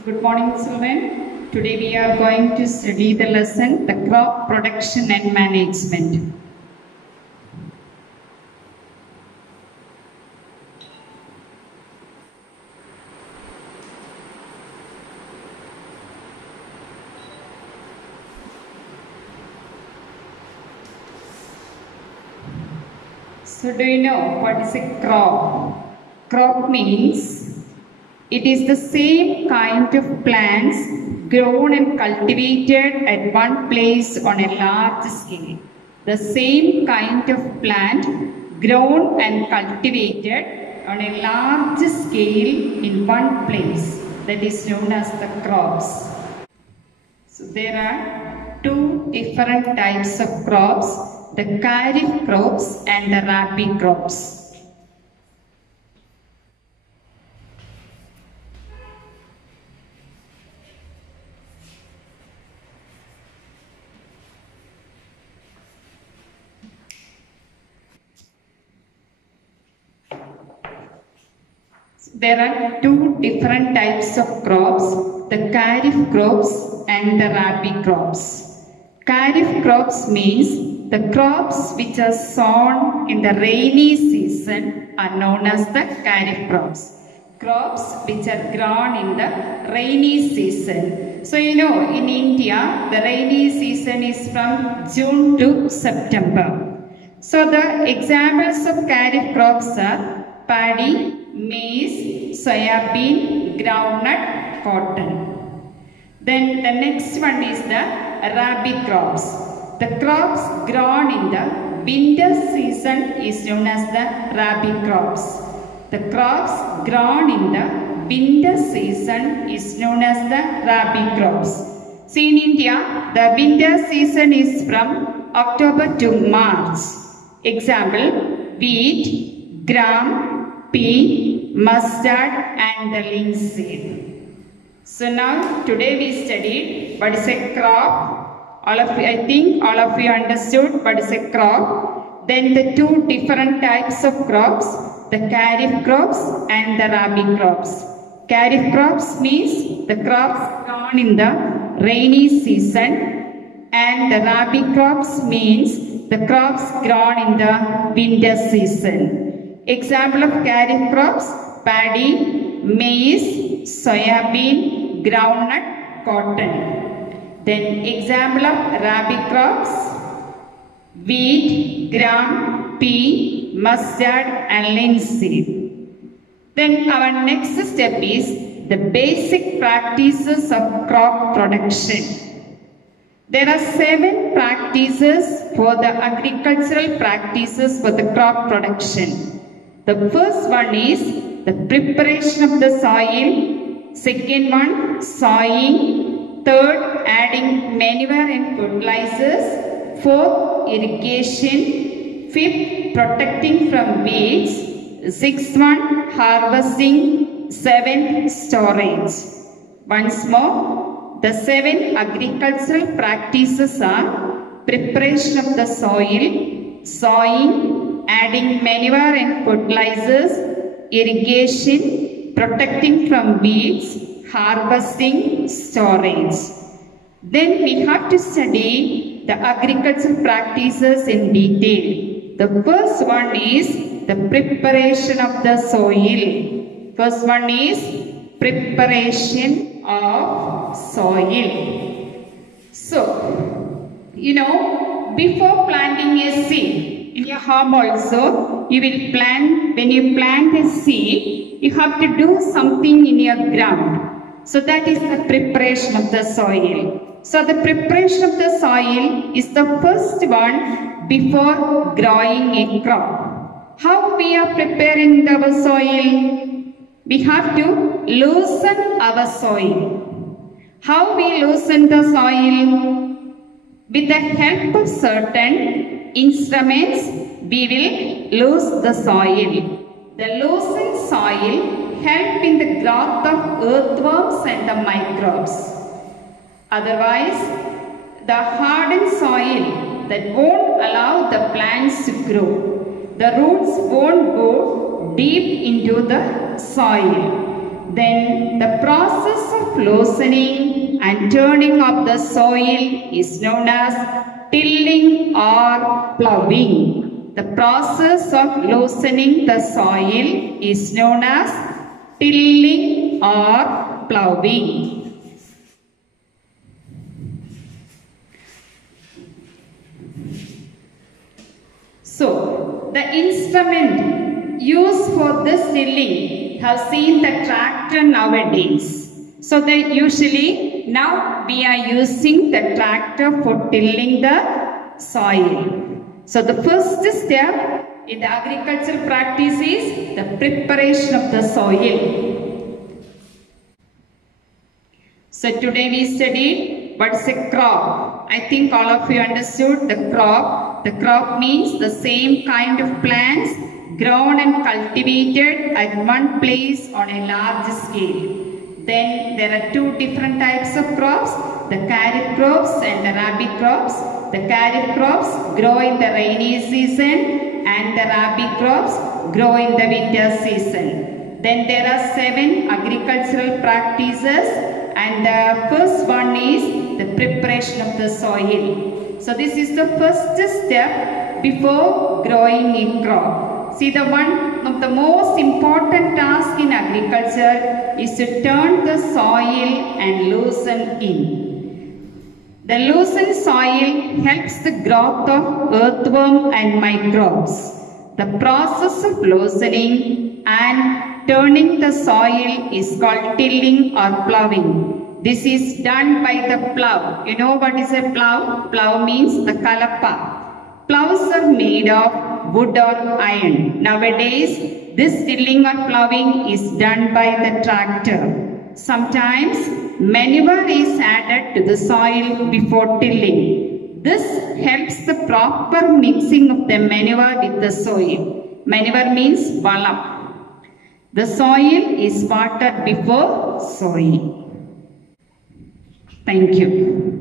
So good morning, children. Today we are going to study the lesson, the crop production and management. So do you know what is a crop? Crop means it is the same kind of plants grown and cultivated at one place on a large scale. The same kind of plant grown and cultivated on a large scale in one place, that is known as the crops. So there are two different types of crops, the kharif crops and the rabi crops. There are two different types of crops, the kharif crops and the rabi crops. Kharif crops means the crops which are sown in the rainy season are known as the kharif crops. Crops which are grown in the rainy season. So you know, in India, the rainy season is from June to September. So the examples of kharif crops are paddy, maize, soyabean, groundnut, cotton. Then the next one is the rabi crops. The crops grown in the winter season is known as the rabi crops. The crops grown in the winter season is known as the rabi crops. See, in India, the winter season is from October to March. Example, wheat, gram, pea, mustard and the linseed. So now today we studied what is a crop. I think all of you understood what is a crop. Then the two different types of crops, the kharif crops and the rabi crops. Kharif crops means the crops grown in the rainy season, and the rabi crops means the crops grown in the winter season. Example of kharif crops, paddy, maize, soyabean, groundnut, cotton. Then example of rabi crops, wheat, gram, pea, mustard and linseed. Then our next step is the basic practices of crop production. There are 7 practices for the agricultural practices for the crop production. The first one is the preparation of the soil. Second one, sowing. Third, adding manure and fertilizers. Fourth, irrigation. Fifth, protecting from weeds. Sixth one, harvesting. Seventh, storage. Once more, the 7 agricultural practices are preparation of the soil, sowing, adding manure and fertilizers, irrigation, protecting from weeds, harvesting, storage. Then we have to study the agricultural practices in detail. The first one is the preparation of the soil. First one is preparation of soil. So, you know, before planting a seed, in your home also, you will plant, when you plant a seed, you have to do something in your ground. So that is the preparation of the soil. So the preparation of the soil is the first one before growing a crop. How we are preparing our soil? We have to loosen our soil. How we loosen the soil? With the help of certain instruments, we will loose the soil. The loosened soil help in the growth of earthworms and the microbes. Otherwise, the hardened soil that won't allow the plants to grow. The roots won't go deep into the soil. Then the process of loosening and turning of the soil is known as tilling or ploughing. The process of loosening the soil is known as tilling or ploughing. So, the instrument used for this tilling have seen the tractor nowadays. So, usually now we are using the tractor for tilling the soil. So, the first step in the agricultural practice is the preparation of the soil. So, today we studied what's a crop. I think all of you understood the crop. The crop means the same kind of plants grown and cultivated at one place on a large scale. Then there are two different types of crops, the kharif crops and the rabi crops. The kharif crops grow in the rainy season and the rabi crops grow in the winter season. Then there are 7 agricultural practices, and the first one is the preparation of the soil. So this is the first step before growing a crop. See, one of the most important tasks in agriculture is to turn the soil and loosen it. The loosened soil helps the growth of earthworm and microbes. The process of loosening and turning the soil is called tilling or ploughing. This is done by the plough. You know what is a plough? Plough means the kalapa. Ploughs are made of wood or iron. Nowadays, this tilling or ploughing is done by the tractor. Sometimes, manure is added to the soil before tilling. This helps the proper mixing of the manure with the soil. Manure means valam. The soil is watered before sowing. Thank you.